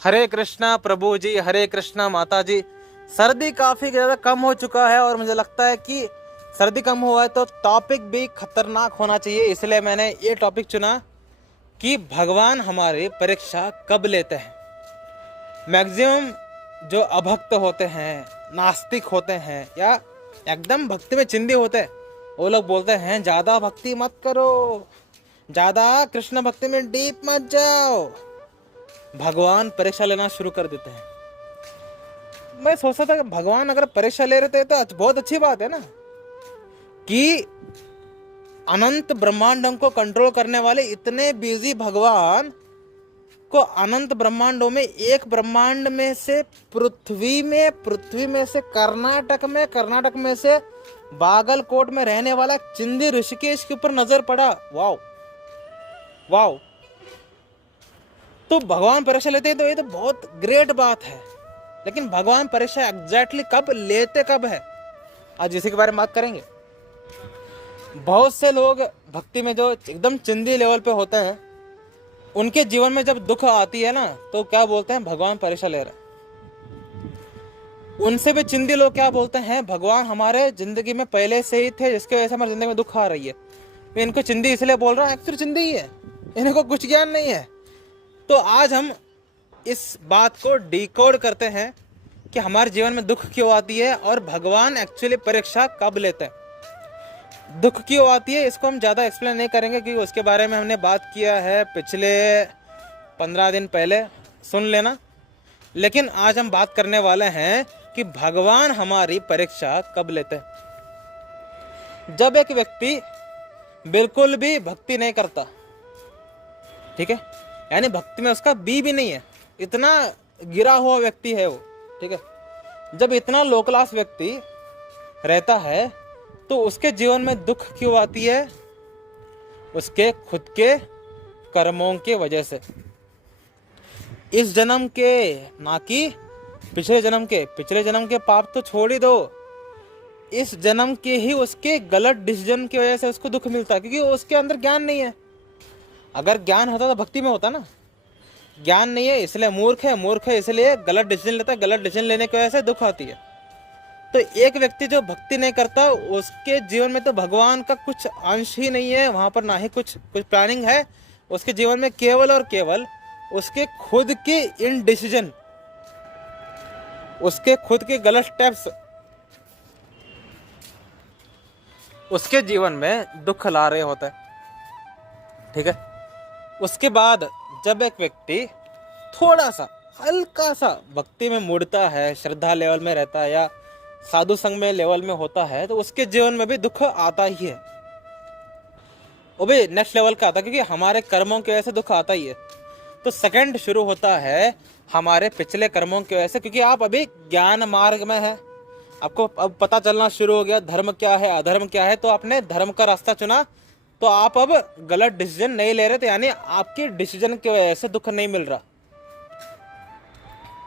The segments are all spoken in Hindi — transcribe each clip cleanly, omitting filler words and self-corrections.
हरे कृष्णा प्रभु जी, हरे कृष्णा माता जी। सर्दी काफ़ी ज़्यादा कम हो चुका है और मुझे लगता है कि सर्दी कम हुआ है तो टॉपिक भी खतरनाक होना चाहिए, इसलिए मैंने ये टॉपिक चुना कि भगवान हमारी परीक्षा कब लेते हैं। मैक्सिमम जो अभक्त होते हैं, नास्तिक होते हैं या एकदम भक्ति में चिंदी होते हैं, वो लोग बोलते हैं ज़्यादा भक्ति मत करो, ज़्यादा कृष्ण भक्ति में डीप मत जाओ। भगवान परीक्षा लेना शुरू कर देते हैं। मैं सोचता था कि भगवान अगर परीक्षा ले रहे थे तो बहुत अच्छी बात है ना, कि अनंत ब्रह्मांडों को कंट्रोल करने वाले इतने बिजी भगवान को अनंत ब्रह्मांडों में एक ब्रह्मांड में से पृथ्वी में से कर्नाटक में से बागलकोट में रहने वाला चिंदी ऋषिकेश के ऊपर नजर पड़ा। Wow wow. तो भगवान परीक्षा लेते हैं तो ये तो बहुत ग्रेट बात है, लेकिन भगवान परीक्षा एग्जैक्टली कब लेते कब है, आज इसी के बारे में बात करेंगे। बहुत से लोग भक्ति में जो एकदम चिंदी लेवल पे होते हैं, उनके जीवन में जब दुख आती है ना तो क्या बोलते हैं, भगवान परीक्षा ले रहे हैं। उनसे भी चिंदी लोग क्या बोलते हैं, भगवान हमारे जिंदगी में पहले से ही थे, जिसकी वजह से हमारी जिंदगी में दुख आ रही है। मैं इनको चिंदी इसलिए बोल रहा हूँ, एक्चुअली चिंदी ही है, इनको कुछ ज्ञान नहीं है। तो आज हम इस बात को डिकोड करते हैं कि हमारे जीवन में दुख क्यों आती है और भगवान एक्चुअली परीक्षा कब लेते हैं। दुख क्यों आती है इसको हम ज़्यादा एक्सप्लेन नहीं करेंगे, क्योंकि उसके बारे में हमने बात किया है पिछले 15 दिन पहले, सुन लेना। लेकिन आज हम बात करने वाले हैं कि भगवान हमारी परीक्षा कब लेते हैं। जब एक व्यक्ति बिल्कुल भी भक्ति नहीं करता, ठीक है, यानी भक्ति में उसका बी भी नहीं है, इतना गिरा हुआ व्यक्ति है वो, ठीक है, जब इतना लो क्लास व्यक्ति रहता है तो उसके जीवन में दुख क्यों आती है, उसके खुद के कर्मों के वजह से। इस जन्म के, ना कि पिछले जन्म के पाप तो छोड़ ही दो, इस जन्म के ही उसके गलत डिसीजन की वजह से उसको दुख मिलता है, क्योंकि उसके अंदर ज्ञान नहीं है। अगर ज्ञान होता तो भक्ति में होता ना। ज्ञान नहीं है इसलिए मूर्ख है इसलिए गलत डिसीजन लेता है, गलत डिसीजन लेने की वजह से दुख आती है। तो एक व्यक्ति जो भक्ति नहीं करता उसके जीवन में तो भगवान का कुछ अंश ही नहीं है, वहां पर ना ही कुछ प्लानिंग है। उसके जीवन में केवल और केवल उसके खुद के इनडिसीजन, उसके खुद के गलत स्टेप्स उसके जीवन में दुख ला रहे होते हैं, ठीक है। उसके बाद जब एक व्यक्ति थोड़ा सा हल्का सा भक्ति में मुड़ता है, श्रद्धा लेवल में रहता है या साधु संग में लेवल में होता है, तो उसके जीवन में भी दुख आता ही है, वो भी नेक्स्ट लेवल का आता है, क्योंकि हमारे कर्मों की वजह से दुख आता ही है। तो सेकंड शुरू होता है हमारे पिछले कर्मों की वजह से, क्योंकि आप अभी ज्ञान मार्ग में हैं, आपको अब पता चलना शुरू हो गया धर्म क्या है अधर्म क्या है, तो आपने धर्म का रास्ता चुना, तो आप अब गलत डिसीजन नहीं ले रहे थे, यानी आपके डिसीजन की वजह से दुख नहीं मिल रहा।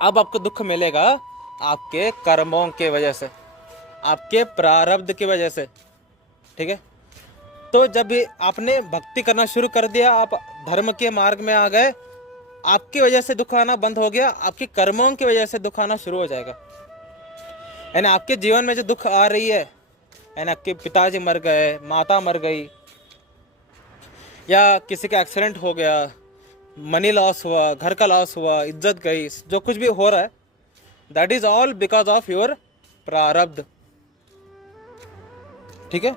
अब आपको दुख मिलेगा आपके कर्मों के वजह से, आपके प्रारब्ध की वजह से, ठीक है। तो जब आपने भक्ति करना शुरू कर दिया, आप धर्म के मार्ग में आ गए, आपकी वजह से दुख आना बंद हो गया, आपके कर्मों की वजह से दुख आना शुरू हो जाएगा। यानी आपके जीवन में जो दुख आ रही है, यानी आपके पिताजी मर गए, माता मर गई, या किसी का एक्सीडेंट हो गया, मनी लॉस हुआ, घर का लॉस हुआ, इज्जत गई, जो कुछ भी हो रहा है, that is all because of your प्रारब्ध, ठीक है।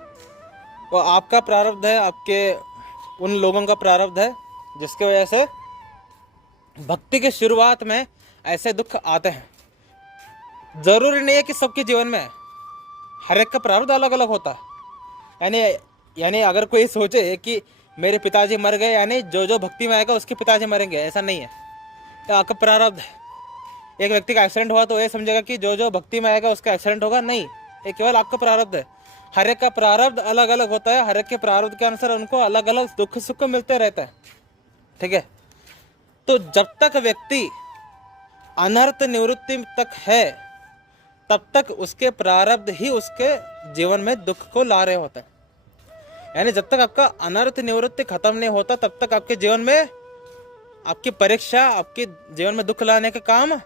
वो आपका प्रारब्ध है, आपके उन लोगों का प्रारब्ध है जिसकी वजह से भक्ति के शुरुआत में ऐसे दुख आते हैं। जरूरी नहीं है कि सबके जीवन में, हर एक का प्रारब्ध अलग अलग होता है। यानी अगर कोई सोचे कि मेरे पिताजी मर गए, यानी जो भक्ति में आएगा उसके पिताजी मरेंगे, ऐसा नहीं है, तो आपका प्रारब्ध है। एक व्यक्ति का एक्सीडेंट हुआ तो ये समझेगा कि जो भक्ति में आएगा उसका एक्सीडेंट होगा, नहीं, ये केवल आपका प्रारब्ध है। हर एक का प्रारब्ध अलग अलग होता है, हर एक के प्रारब्ध के अनुसार उनको अलग अलग दुख सुख मिलते रहता है, ठीक है। तो जब तक व्यक्ति अनर्थ निवृत्ति तक है, तब तक उसके प्रारब्ध ही उसके जीवन में दुख को ला रहे होते हैं। यानी जब तक आपका अनर्थ निवृत्ति खत्म नहीं होता, तब तक आपके जीवन में आपकी परीक्षा, आपके जीवन में दुख लाने का काम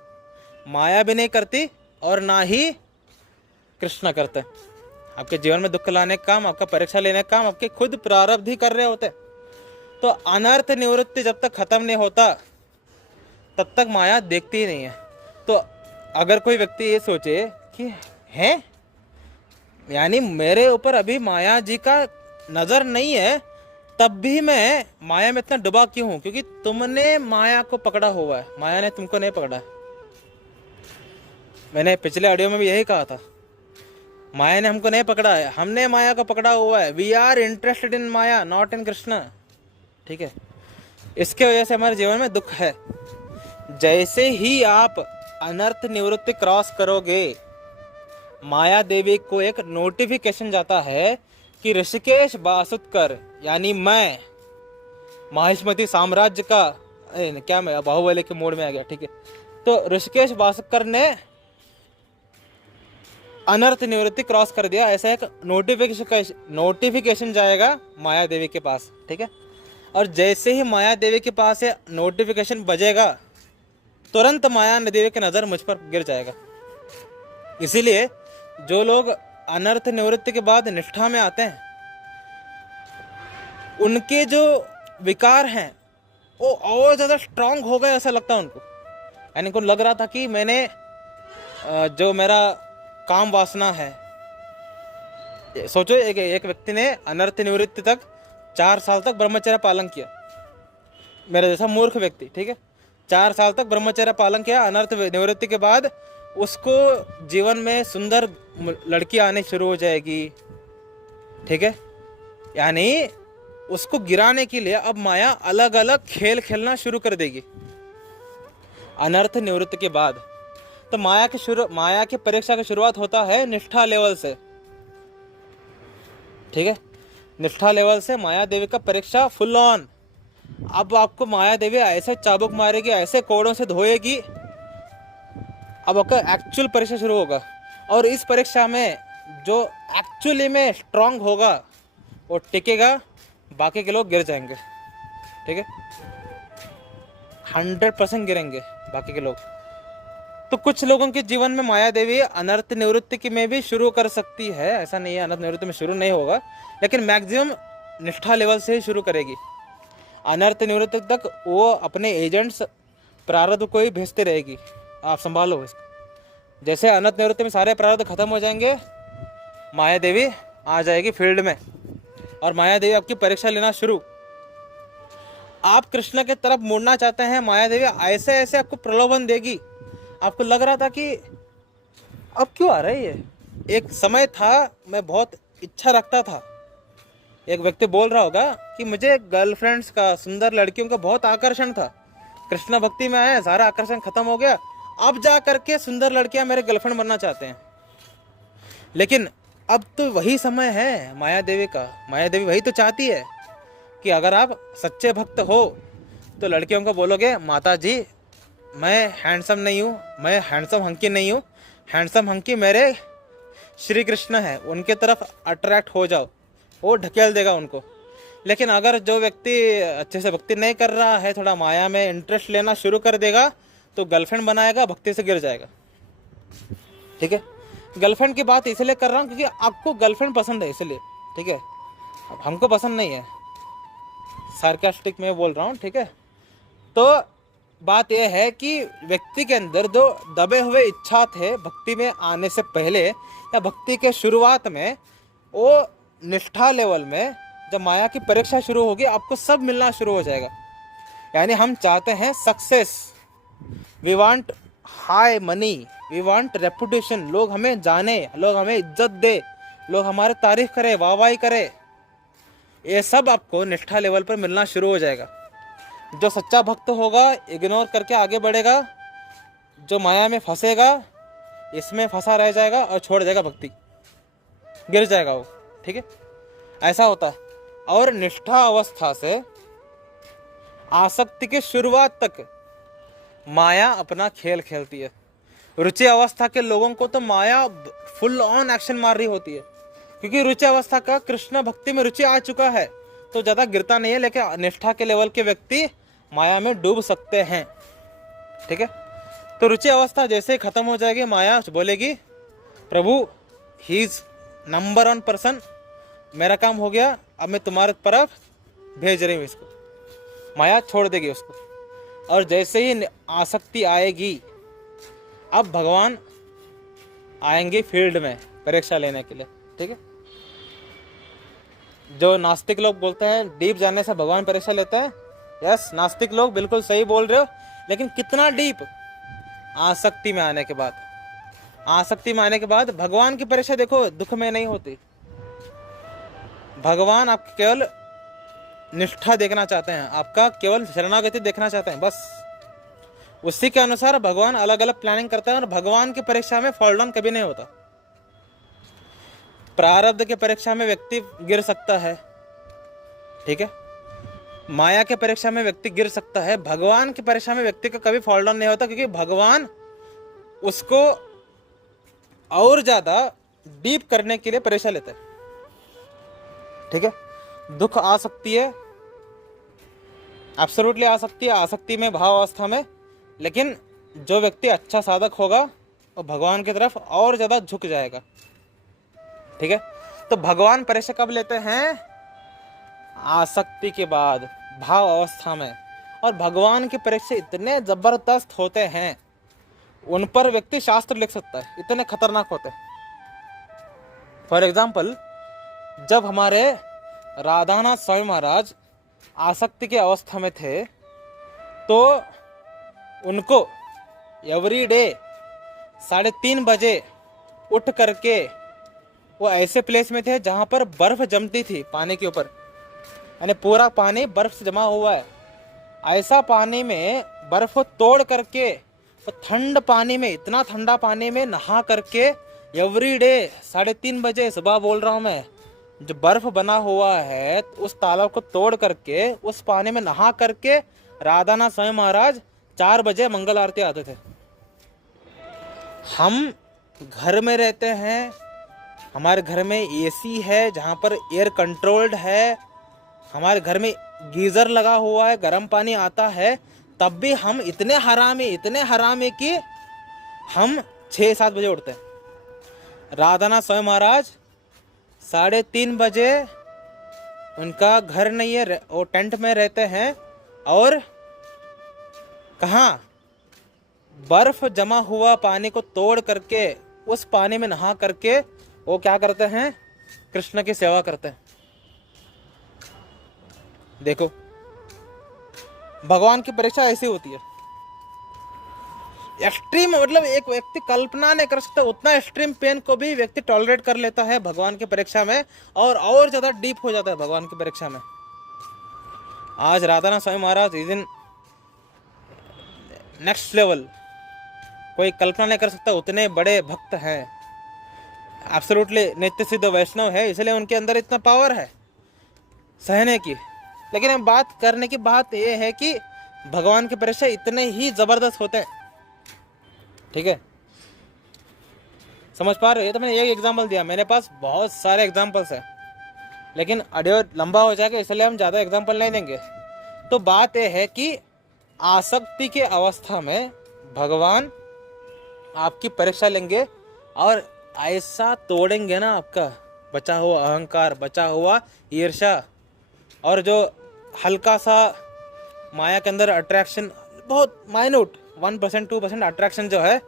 माया भी नहीं करती और ना ही कृष्ण करते। आपके जीवन में दुख लाने का काम, आपका परीक्षा लेने का काम आपके खुद प्रारब्ध ही कर रहे होते। तो अनर्थ निवृत्ति जब तक खत्म नहीं होता तब तक माया देखती ही नहीं है। तो अगर कोई व्यक्ति ये सोचे कि है यानी मेरे ऊपर अभी माया जी का नजर नहीं है, तब भी मैं माया में इतना डूबा क्यों हूं? क्योंकि तुमने माया को पकड़ा हुआ है, माया ने तुमको नहीं पकड़ा है। मैंने पिछले ऑडियो में भी यही कहा था, माया ने हमको नहीं पकड़ा है, हमने माया को पकड़ा हुआ है। We are interested in Maya, not in Krishna. ठीक है, इसके वजह से हमारे जीवन में दुख है। जैसे ही आप अनर्थ निवृत्ति क्रॉस करोगे, माया देवी को एक नोटिफिकेशन जाता है कि ऋषिकेश बासुतकर यानी मैं माहिष्मती साम्राज्य का क्या, मैं बाहुबली के मोड में आ गया। ठीक है, तो ऋषिकेश बासुतकर ने अनर्थ निवृत्ति क्रॉस कर दिया, ऐसा एक नोटिफिकेशन जाएगा माया देवी के पास। ठीक है, और जैसे ही माया देवी के पास ये नोटिफिकेशन बजेगा, तुरंत माया देवी की नजर मुझ पर गिर जाएगा। इसीलिए जो लोग अनर्थ निवृत्ति के बाद निष्ठा में आते हैं, उनके जो विकार हैं वो और ज्यादा स्ट्रांग हो गए ऐसा लगता है उनको। यानी उनको लग रहा था कि मैंने जो मेरा काम वासना है, सोचो एक व्यक्ति ने अनर्थ निवृत्ति तक 4 साल तक ब्रह्मचर्य पालन किया, मेरे जैसा मूर्ख व्यक्ति। ठीक है, 4 साल तक ब्रह्मचर्य पालन किया, अनर्थ निवृत्ति के बाद उसको जीवन में सुंदर लड़की आने शुरू हो जाएगी। ठीक है, यानी उसको गिराने के लिए अब माया अलग अलग खेल खेलना शुरू कर देगी अनर्थ निवृत्ति के बाद। तो माया की परीक्षा की शुरुआत होता है निष्ठा लेवल से। ठीक है, निष्ठा लेवल से माया देवी का परीक्षा फुल ऑन। अब आपको माया देवी ऐसे चाबुक मारेगी, ऐसे कोड़ों से धोएगी, अब आपका एक्चुअल परीक्षा शुरू होगा। और इस परीक्षा में जो एक्चुअली में स्ट्रांग होगा वो टिकेगा, बाकी के लोग गिर जाएंगे। ठीक है, 100% गिरेंगे बाकी के लोग। तो कुछ लोगों के जीवन में माया देवी अनर्थ निवृत्ति की में भी शुरू कर सकती है, ऐसा नहीं है अनर्थ निवृत्ति में शुरू नहीं होगा, लेकिन मैक्सिमम निष्ठा लेवल से ही शुरू करेगी। अनर्थ निवृत्ति तक वो अपने एजेंट्स प्रारब्ध को ही भेजते रहेगी, आप संभालो इसको। जैसे अनर्थ निवृत्ति में सारे प्रारब्ध खत्म हो जाएंगे, माया देवी आ जाएगी फील्ड में और माया देवी आपकी परीक्षा लेना शुरू। आप कृष्ण के तरफ मुड़ना चाहते हैं, माया देवी ऐसे ऐसे आपको प्रलोभन देगी। आपको लग रहा था कि अब क्यों आ रही है, एक समय था मैं बहुत इच्छा रखता था। एक व्यक्ति बोल रहा होगा कि मुझे गर्लफ्रेंड्स का, सुंदर लड़कियों का बहुत आकर्षण था, कृष्ण भक्ति में आया, सारा आकर्षण खत्म हो गया, अब जा करके सुंदर लड़कियां मेरे गर्लफ्रेंड बनना चाहते हैं। लेकिन अब तो वही समय है माया देवी का। माया देवी वही तो चाहती है कि अगर आप सच्चे भक्त हो तो लड़कियों को बोलोगे, माता जी मैं हैंडसम नहीं हूँ, मैं हैंडसम हंकी नहीं हूँ, हैंडसम हंकी मेरे श्री कृष्ण है, उनके तरफ अट्रैक्ट हो जाओ, वो ढकेल देगा उनको। लेकिन अगर जो व्यक्ति अच्छे से भक्ति नहीं कर रहा है, थोड़ा माया में इंटरेस्ट लेना शुरू कर देगा, तो गर्लफ्रेंड बनाएगा, भक्ति से गिर जाएगा। ठीक है, गर्लफ्रेंड की बात इसलिए कर रहा हूँ क्योंकि आपको गर्लफ्रेंड पसंद है इसलिए। ठीक है, हमको पसंद नहीं है, सार्कास्टिक में बोल रहा हूँ। ठीक है, तो बात यह है कि व्यक्ति के अंदर जो दबे हुए इच्छा थे भक्ति में आने से पहले या भक्ति के शुरुआत में, वो निष्ठा लेवल में जब माया की परीक्षा शुरू होगी आपको सब मिलना शुरू हो जाएगा। यानी हम चाहते हैं success, we want high money, we want reputation, लोग हमें जाने, लोग हमें इज्जत दे, लोग हमारे तारीफ करे, वाहवाही करे, ये सब आपको निष्ठा लेवल पर मिलना शुरू हो जाएगा। जो सच्चा भक्त होगा इग्नोर करके आगे बढ़ेगा, जो माया में फंसेगा, इसमें फंसा रह जाएगा और छोड़ देगा भक्ति, गिर जाएगा वो। ठीक है, ऐसा होता है। और निष्ठा अवस्था से आसक्ति की शुरुआत तक माया अपना खेल खेलती है। रुचि अवस्था के लोगों को तो माया फुल ऑन एक्शन मार रही होती है, क्योंकि रुचि अवस्था का कृष्ण भक्ति में रुचि आ चुका है तो ज़्यादा गिरता नहीं है। लेकिन निष्ठा के लेवल के व्यक्ति माया में डूब सकते हैं। ठीक है, तो रुचि अवस्था जैसे ही खत्म हो जाएगी, माया बोलेगी प्रभु ही इज नंबर 1 पर्सन, मेरा काम हो गया, अब मैं तुम्हारे तरफ भेज रही हूँ इसको। माया छोड़ देगी उसको। और जैसे ही आसक्ति आएगी, अब भगवान आएंगे फील्ड में परीक्षा लेने के लिए। ठीक है, जो नास्तिक लोग बोलते हैं डीप जानने से भगवान परीक्षा लेते हैं, यस नास्तिक लोग बिल्कुल सही बोल रहे हो, लेकिन कितना डीप? आसक्ति में आने के बाद। आसक्ति में आने के बाद भगवान की परीक्षा देखो दुख में नहीं होती। भगवान आपकी केवल निष्ठा देखना चाहते हैं, आपका केवल शरणागति देखना चाहते हैं, बस उसी के अनुसार भगवान अलग अलग प्लानिंग करते हैं। और भगवान की परीक्षा में फॉल डाउन कभी नहीं होता। प्रारब्ध के परीक्षा में व्यक्ति गिर सकता है, ठीक है, माया के परीक्षा में व्यक्ति गिर सकता है, भगवान की परीक्षा में व्यक्ति का कभी फॉल डाउन नहीं होता, क्योंकि भगवान उसको और ज्यादा डीप करने के लिए परीक्षा लेते हैं। ठीक है, दुख आ सकती है, एब्सोल्युटली आ सकती है, आसक्ति में, भाव अवस्था में, लेकिन जो व्यक्ति अच्छा साधक होगा वो भगवान की तरफ और ज्यादा झुक जाएगा। ठीक है, तो भगवान परीक्षा कब लेते हैं? आसक्ति के बाद, भाव अवस्था में। और भगवान की परीक्षा इतने जबरदस्त होते हैं, उन पर व्यक्ति शास्त्र लिख सकता है, इतने खतरनाक होते हैं। फॉर एग्जाम्पल, जब हमारे राधानाथ स्वामी महाराज आसक्ति के अवस्था में थे, तो उनको एवरी डे 3:30 बजे उठ करके, वो ऐसे प्लेस में थे जहां पर बर्फ जमती थी पानी के ऊपर, यानी पूरा पानी बर्फ से जमा हुआ है, ऐसा पानी में बर्फ को तोड़ करके, तो ठंड पानी में, इतना ठंडा पानी में नहा करके एवरी डे 3:30 बजे, सुबह बोल रहा हूँ मैं, जो बर्फ बना हुआ है उस तालाब को तोड़ करके उस पानी में नहा करके राधानाथ स्वामी महाराज 4 बजे मंगल आरती आते थे। हम घर में रहते हैं, हमारे घर में एसी है जहाँ पर एयर कंट्रोल्ड है, हमारे घर में गीजर लगा हुआ है, गर्म पानी आता है, तब भी हम इतने हरामी कि हम 6-7 बजे उठते हैं। राधानाथ स्वामी महाराज 3:30 बजे, उनका घर नहीं है, वो टेंट में रहते हैं, और कहाँ बर्फ जमा हुआ पानी को तोड़ करके उस पानी में नहा करके वो क्या करते हैं? कृष्ण की सेवा करते हैं। देखो, भगवान की परीक्षा ऐसी होती है, एक्सट्रीम, मतलब एक व्यक्ति कल्पना नहीं कर सकता उतना एक्सट्रीम पेन को भी व्यक्ति टॉलरेट कर लेता है भगवान की परीक्षा में, और ज्यादा डीप हो जाता है भगवान की परीक्षा में। आज Radhanath Swami Maharaj is in next level, कोई कल्पना नहीं कर सकता, उतने बड़े भक्त हैं, एब्सोल्युटली नित्य सिद्ध वैष्णव है, इसलिए उनके अंदर इतना पावर है सहने की। लेकिन हम बात करने की बात यह है कि भगवान की परीक्षा इतने ही जबरदस्त होते हैं। ठीक है, समझ पा रहे हो? ये तो मैंने एक एग्जांपल दिया, मेरे पास बहुत सारे एग्जांपल्स हैं, लेकिन ऑडियो लंबा हो जाएगा, इसलिए हम ज़्यादा एग्जांपल नहीं देंगे। तो बात यह है कि आसक्ति के अवस्था में भगवान आपकी परीक्षा लेंगे और ऐसा तोड़ेंगे ना आपका बचा हुआ अहंकार, बचा हुआ ईर्ष्या, और जो हल्का सा माया के अंदर अट्रैक्शन, बहुत माइन्यूट 1% 2% अट्रैक्शन जो है,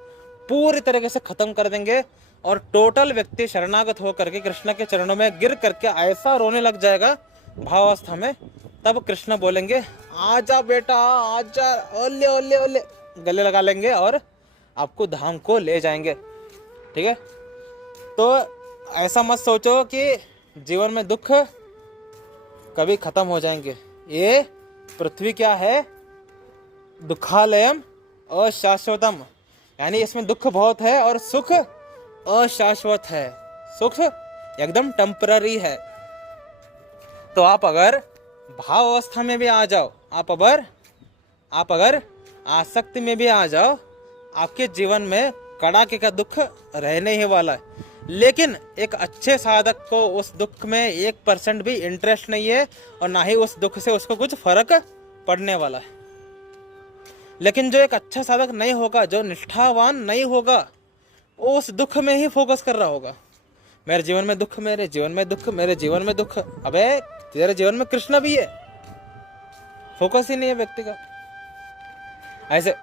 पूरी तरीके से खत्म कर देंगे, और टोटल व्यक्ति शरणागत होकर के कृष्ण के चरणों में गिर करके ऐसा रोने लग जाएगा भावावस्था में। तब कृष्ण बोलेंगे आजा बेटा आजा, ओले ओले ओले, गले लगा लेंगे और आपको धाम को ले जाएंगे। ठीक है, तो ऐसा मत सोचो कि जीवन में दुख कभी खत्म हो जाएंगे। ये पृथ्वी क्या है? दुखालयम अशाश्वतम, यानी इसमें दुख बहुत है और सुख अशाश्वत है, सुख एकदम टेम्पररी है। तो आप अगर भाव अवस्था में भी आ जाओ, आप अगर आसक्ति में भी आ जाओ, आपके जीवन में कड़ाके का दुख रहने ही वाला है। लेकिन एक अच्छे साधक को उस दुख में 1% भी इंटरेस्ट नहीं है, और ना ही उस दुख से उसको कुछ फर्क पड़ने वाला है। लेकिन जो एक अच्छा साधक नहीं होगा, जो निष्ठावान नहीं होगा, वो उस दुख में ही फोकस कर रहा होगा। मेरे जीवन में दुख, मेरे जीवन में दुख, मेरे जीवन में दुख। अबे तेरे जीवन में कृष्ण भी है, फोकस ही नहीं है व्यक्ति का। ऐसे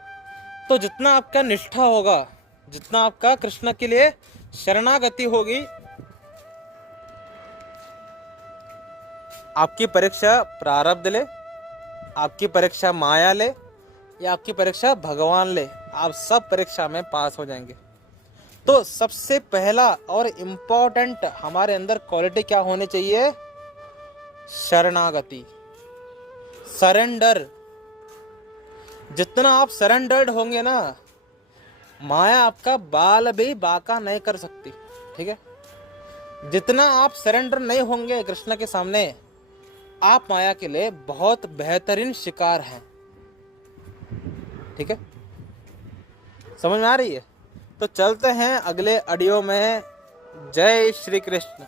तो जितना आपका निष्ठा होगा, जितना आपका कृष्ण के लिए शरणागति होगी, आपकी परीक्षा प्रारब्ध ले, आपकी परीक्षा माया ले, या आपकी परीक्षा भगवान ले, आप सब परीक्षा में पास हो जाएंगे। तो सबसे पहला और इम्पोर्टेंट हमारे अंदर क्वालिटी क्या होनी चाहिए? शरणागति, सरेंडर। जितना आप सरेंडर्ड होंगे ना, माया आपका बाल भी बाका नहीं कर सकती। ठीक है, जितना आप सरेंडर नहीं होंगे कृष्ण के सामने, आप माया के लिए बहुत बेहतरीन शिकार हैं। ठीक है, समझ में आ रही है? तो चलते हैं अगले ऑडियो में। जय श्री कृष्ण।